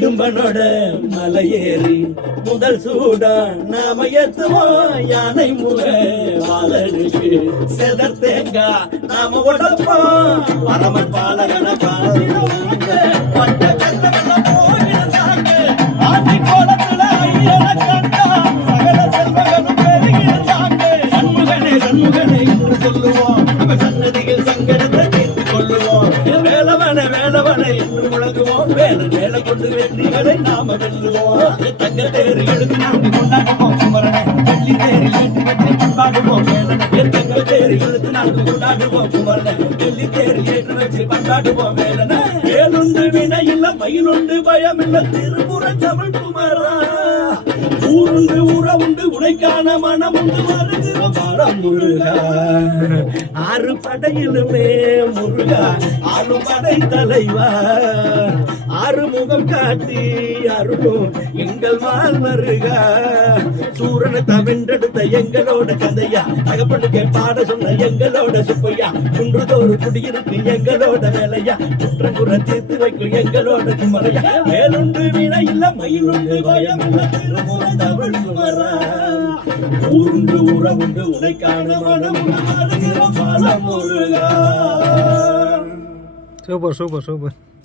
இடும்பனோட மலையேறி முதல் சூடா நாம ஏத்துவோம் யானை முக வாழனுக்கு செதர் தேங்கா நாம உடப்போம் பரமன் பாலகன பாலவாங்க பட்ட கல்ல வெள்ள போகிறாங்க ஆண்டி கோலத்துல ஐயன கண்டா சகல செல்வங்களும் பெருகிட்டாங்க சண்முகனே சண்முகனே என்று சொல்லுவோம் நம்ம சன்னதியில் சங்கடத்தை தீர்த்து கொள்ளுவோம் வேலவன வேலவன என்று முழங்குவோம் வேலை வேலை கொண்டு வெற்றிகளை நாம வெல்லுவோம் தங்க தேர் எழுதி நாங்கள் கொண்டாடுவோம் குமரனை வெள்ளி தேரில் ஏற்றி வெற்றி கொண்டாடுவோம் வேலனை தங்க தேர் எழுதி நாங்கள் கொண்டாடுவோம் குமரனை வெள்ளி தேரில் ஏற்றி வச்சு கொண்டாடுவோம் வேலனை வேலுண்டு வினை இல்ல மயிலுண்டு பயம் இல்ல திருப்புற தமிழ் குமரா ஊருண்டு உற உண்டு உடைக்கான மனம் உண்டு வருகிற மரம் முருகா ஆறு படையிலுமே முருகா ஆறு படை தலைவா ஆறு முகம் காட்டி அருளும் எங்கள் மால் மருகா சூரனை தவென்றெடுத்த எங்களோட கதையா தகப்பனுக்கு பாட சொன்ன எங்களோட சுப்பையா குன்றுதோறு குடியிருக்கு எங்களோட வேலையா குற்றங்குற தீர்த்து வைக்கும் எங்களோட குமரையா வேலுண்டு வினை இல்ல மயிலுண்டு பயம் இல்ல திருமுக தமிழ் குமரா ஊருண்டு உற உண்டு உடைக்கான மனம் முருகா சூப்பர் சூப்பர் சூப்பர்